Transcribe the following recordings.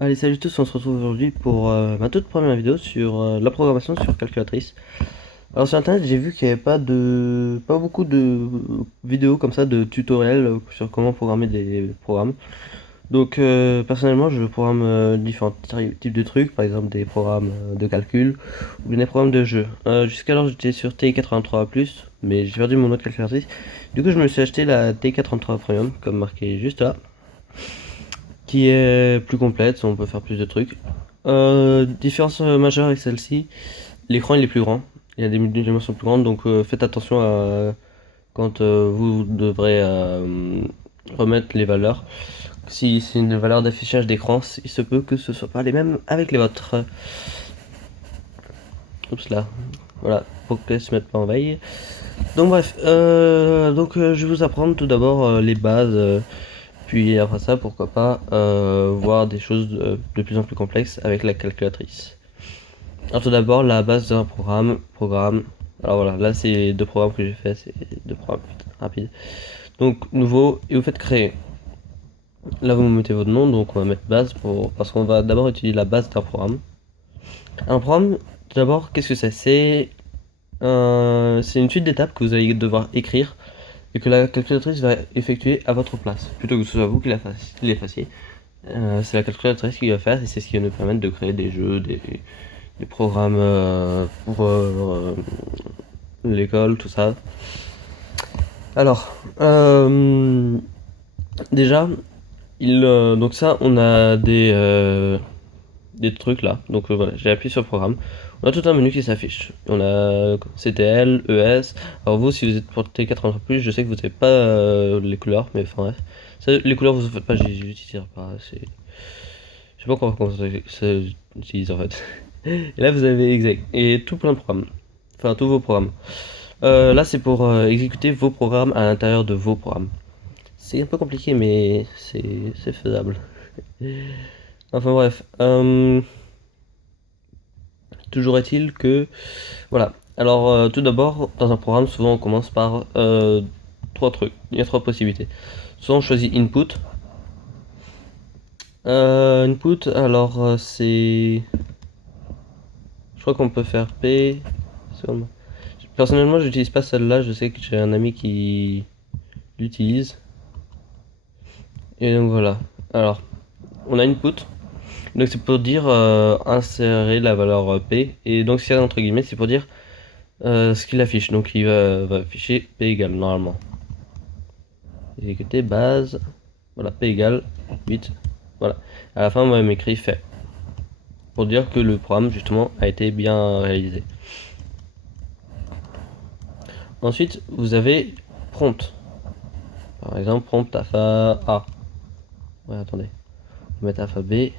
Allez, salut à tous, on se retrouve aujourd'hui pour ma toute première vidéo sur la programmation sur calculatrice. Alors sur internet, j'ai vu qu'il n'y avait pas beaucoup de vidéos comme ça, de tutoriels sur comment programmer des programmes. Donc personnellement, je programme différents types de trucs, par exemple des programmes de calcul ou bien des programmes de jeu. Jusqu'alors, j'étais sur TI-83+, mais j'ai perdu mon autre calculatrice. Du coup, je me suis acheté la TI-83 Premium, comme marqué juste là, qui est plus complète, on peut faire plus de trucs. Différence majeure avec celle-ci, l'écran il est plus grand, il y a des dimensions plus grandes, donc faites attention à quand vous devrez remettre les valeurs. Si c'est une valeur d'affichage d'écran, il se peut que ce soit pas les mêmes avec les vôtres. Oups là, voilà, pour qu'elles se mettent pas en veille. Donc bref, je vais vous apprendre tout d'abord les bases. Puis après ça, pourquoi pas voir des choses de plus en plus complexes avec la calculatrice. Alors tout d'abord, la base d'un programme. Alors voilà, là c'est deux programmes que j'ai fait, c'est deux programmes rapides. Donc nouveau, et vous faites créer. Là vous mettez votre nom, donc on va mettre base parce qu'on va d'abord utiliser la base d'un programme. Un programme, tout d'abord, qu'est-ce que c'est? C'est une suite d'étapes que vous allez devoir écrire et que la calculatrice va effectuer à votre place, plutôt que ce soit vous qui les fassiez. C'est la calculatrice qui va faire et c'est ce qui va nous permettre de créer des jeux, des programmes pour l'école, tout ça. Alors, déjà, donc ça, on a des trucs là. Donc voilà, j'ai appuyé sur le programme. On a tout un menu qui s'affiche. On a CTL, ES. Alors vous, si vous êtes pour T83+, je sais que vous n'avez pas les couleurs, mais enfin bref. Ça, les couleurs, vous en faites pas, j'utilise pas. Je sais pas comment ça j'utilise en fait. Et là, vous avez exact. Et tout plein de programmes. Enfin, tous vos programmes. Là, c'est pour exécuter vos programmes à l'intérieur de vos programmes. C'est un peu compliqué, mais c'est faisable. Enfin bref. Toujours est-il que... Voilà. Alors, tout d'abord, dans un programme, souvent on commence par trois trucs. Il y a trois possibilités. Soit on choisit input. Input, alors c'est... Je crois qu'on peut faire P. Personnellement, j'utilise pas celle-là. Je sais que j'ai un ami qui l'utilise. Et donc voilà. Alors, on a input. Donc c'est pour dire insérer la valeur P. Et donc c'est entre guillemets, c'est pour dire ce qu'il affiche. Donc il va afficher P égale normalement. Exécuter base. Voilà, P égale 8. Voilà. À la fin, moi, m'écrit fait. Pour dire que le programme, justement, a été bien réalisé. Ensuite, vous avez prompt. Par exemple, prompt alpha A. Ouais, attendez. On va mettre alpha B,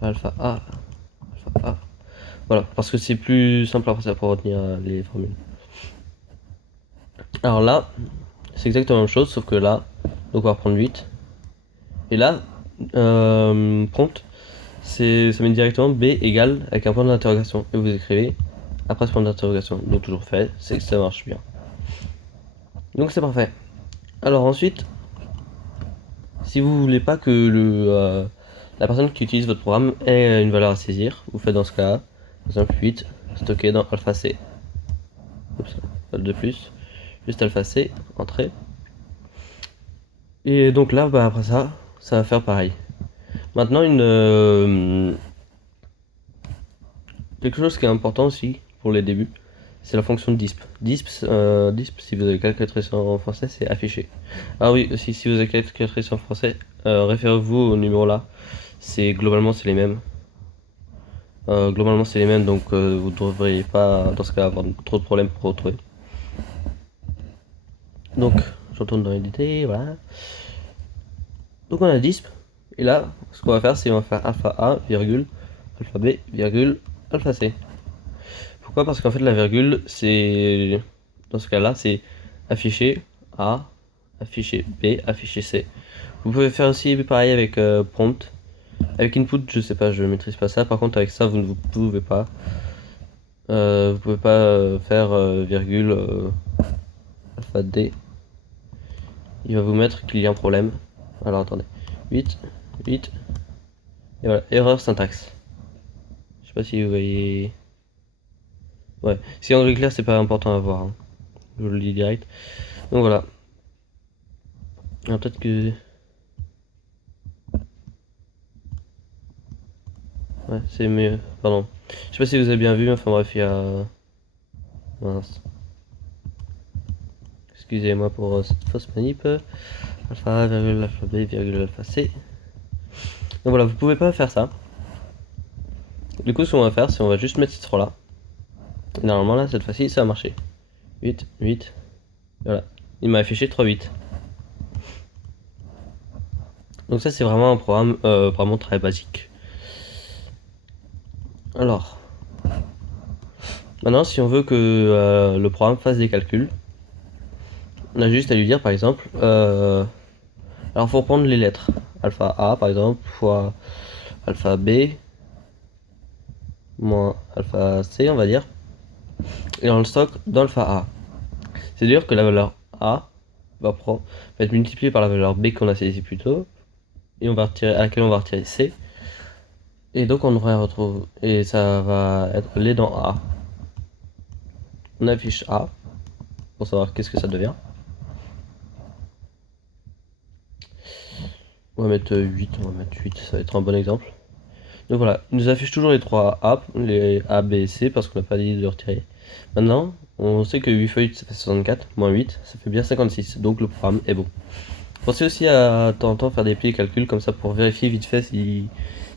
alpha A, alpha A. Voilà, parce que c'est plus simple après ça pour retenir les formules. Alors là, c'est exactement la même chose, sauf que là, donc on va prendre 8. Et là, prompt, ça met directement B égale avec un point d'interrogation. Et vous écrivez après ce point d'interrogation. Donc toujours fait, c'est que ça marche bien. Donc c'est parfait. Alors ensuite, si vous voulez pas que la personne qui utilise votre programme ait une valeur à saisir, vous faites dans ce cas, par exemple 8, stocké dans alpha C. Oups, de plus, juste alpha C, entrée. Et donc là, bah, après ça, ça va faire pareil. Maintenant, quelque chose qui est important aussi pour les débuts, c'est la fonction disp. Disp, si vous avez calculatrice en français, c'est affiché. Ah oui, aussi, si vous avez calculatrice en français, référez-vous au numéro là. Globalement, c'est les mêmes. Donc vous ne devriez pas, dans ce cas, avoir trop de problèmes pour retrouver. Donc, je retourne dans l'édité, voilà. Donc on a disp, et là, ce qu'on va faire, c'est on va faire alpha A, virgule, alpha B, virgule, alpha C. Pourquoi? Parce qu'en fait, la virgule, c'est, dans ce cas-là, c'est afficher A, afficher B, afficher C. Vous pouvez faire aussi pareil avec prompt. Avec input, je sais pas, je maîtrise pas ça. Par contre, avec ça, vous ne pouvez pas. Vous pouvez pas faire virgule alpha D. Il va vous mettre qu'il y a un problème. Alors attendez. 8, 8, Et voilà, erreur syntaxe. Je sais pas si vous voyez. Ouais, si anglais clair, c'est pas important à voir, hein. Je vous le dis direct. Donc voilà. Alors peut-être que. Ouais, c'est mieux. Pardon. Je sais pas si vous avez bien vu, enfin bref, il y a. Mince. Excusez-moi pour cette fausse manip. Alpha, virgule, alpha B, virgule, alpha C. Donc voilà, vous pouvez pas faire ça. Du coup, ce qu'on va faire, c'est on va juste mettre ces 3 là. Et normalement, là, cette fois-ci, ça a marché. 8, 8. Voilà. Il m'a affiché 3, 8. Donc ça, c'est vraiment un programme vraiment très basique. Alors, maintenant, si on veut que le programme fasse des calculs, on a juste à lui dire, par exemple, alors faut reprendre les lettres. Alpha A, par exemple, fois alpha B, moins alpha C, on va dire. Et on le stocke dans alpha A. C'est-à-dire que la valeur A va être multipliée par la valeur B qu'on a saisie plus tôt, et on va retirer, à laquelle on va retirer C. Et donc on devrait retrouver, et ça va être les dans A. On affiche A, pour savoir qu'est-ce que ça devient. On va mettre 8, on va mettre 8, ça va être un bon exemple. Donc voilà, il nous affiche toujours les 3 A, les A, B et C, parce qu'on n'a pas dit de retirer. Maintenant, on sait que 8 fois 8 ça fait 64, moins 8, ça fait bien 56, donc le programme est bon. Pensez aussi à de temps en temps faire des petits calculs comme ça pour vérifier vite fait si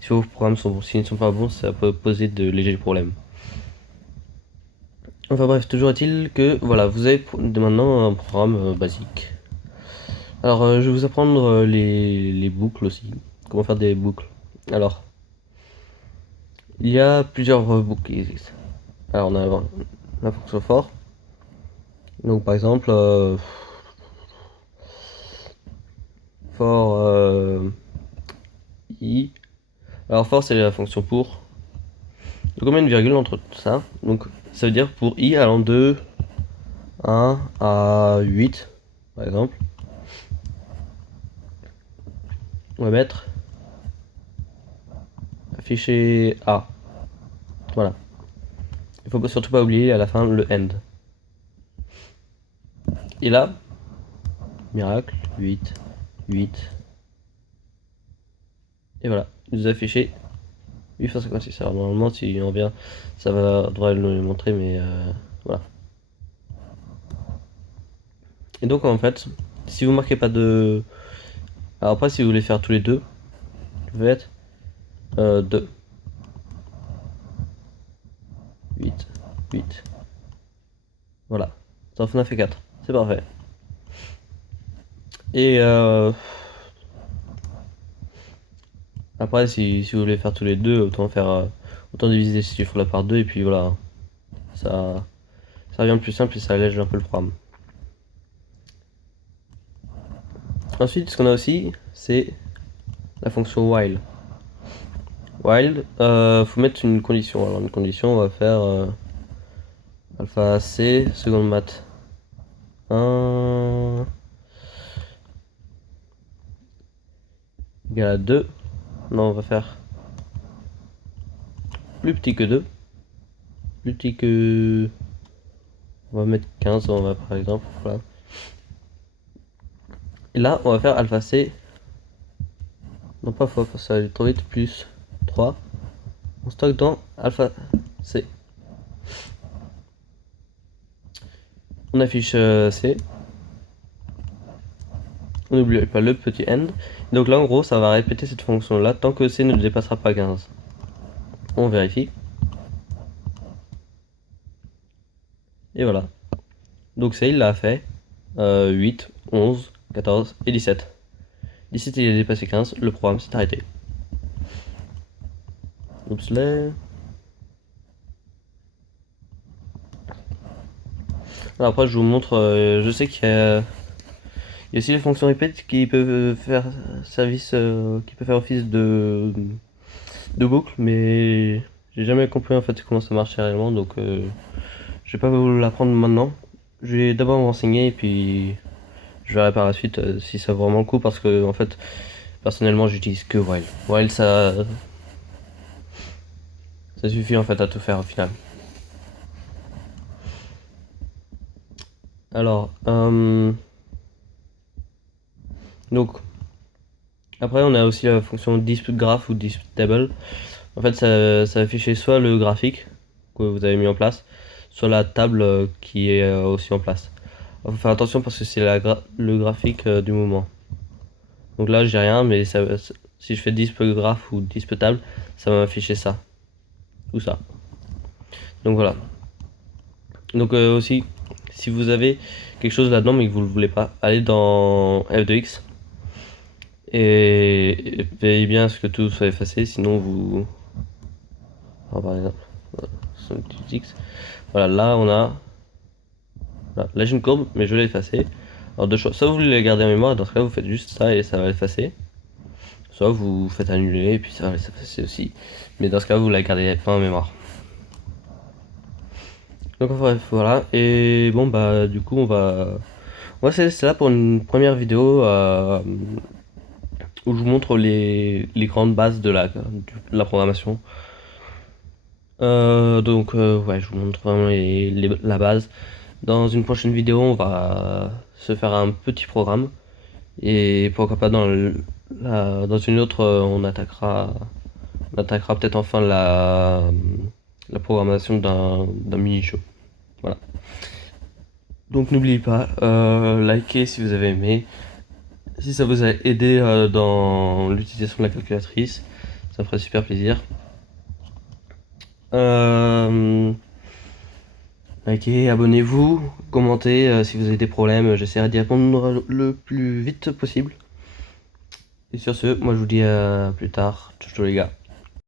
vos programmes sont bons. S'ils ne sont pas bons, ça peut poser de légers problèmes. Enfin bref, toujours est-il que voilà, vous avez maintenant un programme basique. Alors je vais vous apprendre les boucles aussi. Comment faire des boucles. Alors, il y a plusieurs boucles qui existent. Alors on a la fonction for. Donc par exemple, for i. Alors for c'est la fonction pour. Donc on met une virgule entre tout ça. Donc ça veut dire pour i allant de 1 à 8, par exemple. On va mettre afficher A. Voilà. Il faut surtout pas oublier à la fin le end. Et là, miracle, 8, 8. Et voilà, il nous a affiché 8 fois 56. Alors normalement, si on revient, ça devrait nous le montrer, mais voilà. Et donc en fait, si vous marquez pas de. Alors après, si vous voulez faire tous les deux, vous faites 2. 8, 8. Voilà. Ça en fait 4. C'est parfait. Et après, si vous voulez faire tous les deux, autant diviser ces chiffres-là par 2 et puis voilà. Ça devient plus simple et ça allège un peu le programme. Ensuite, ce qu'on a aussi, c'est la fonction while. While, faut mettre une condition. Alors une condition, on va faire alpha C, seconde math 1 égale à 2. Non, on va faire plus petit que 2. Plus petit que... On va mettre 15, on va par exemple. Voilà. Et là, on va faire alpha C. Non, pas fois, ça va aller trop vite. Plus 3. On stocke dans alpha C. On affiche C. On n'oublie pas le petit end. Donc là, en gros, ça va répéter cette fonction-là tant que C ne dépassera pas 15. On vérifie. Et voilà. Donc C, il l'a fait. 8, 11, 14 et 17. 17, il a dépassé 15. Le programme s'est arrêté. Oups, là. Alors après, je vous montre. Je sais qu'il y a aussi les fonctions repeat qui peuvent faire qui peut faire office de boucle, mais j'ai jamais compris en fait comment ça marchait réellement, donc je vais pas vous l'apprendre maintenant. Je vais d'abord me renseigner et puis je verrai par la suite si ça vaut vraiment le coup, parce que en fait personnellement j'utilise que while. While Ça suffit en fait à tout faire au final. Alors, donc, après on a aussi la fonction dispGraph ou dispTable. En fait, ça va afficher soit le graphique que vous avez mis en place, soit la table qui est aussi en place. Il faut faire attention parce que c'est le graphique du moment. Donc là, j'ai rien, mais si je fais dispGraph ou dispTable, ça va m'afficher ça. Ou ça. Donc voilà. Donc aussi, si vous avez quelque chose là-dedans mais que vous ne le voulez pas, allez dans F2X et veillez bien à ce que tout soit effacé, sinon vous... par exemple, X. Voilà, là on a... Là j'ai une courbe, mais je l'ai effacée. Alors deux choix, soit vous voulez la garder en mémoire, et dans ce cas vous faites juste ça et ça va l'effacer. Soit vous faites annuler et puis ça va l'effacer aussi. Mais dans ce cas vous la gardez pas en mémoire. Donc bref, voilà. Et bon bah du coup on va se laisser là pour une première vidéo où je vous montre les grandes bases de la programmation. Ouais, je vous montre vraiment la base. Dans une prochaine vidéo, on va se faire un petit programme. Et pourquoi pas dans une autre, on attaquera peut-être enfin la programmation d'un mini-show. Voilà. Donc n'oubliez pas, likez si vous avez aimé. Si ça vous a aidé dans l'utilisation de la calculatrice, ça me ferait super plaisir. Likez, abonnez-vous, commentez si vous avez des problèmes, j'essaierai d'y répondre le plus vite possible. Et sur ce, moi je vous dis à plus tard, ciao ciao les gars.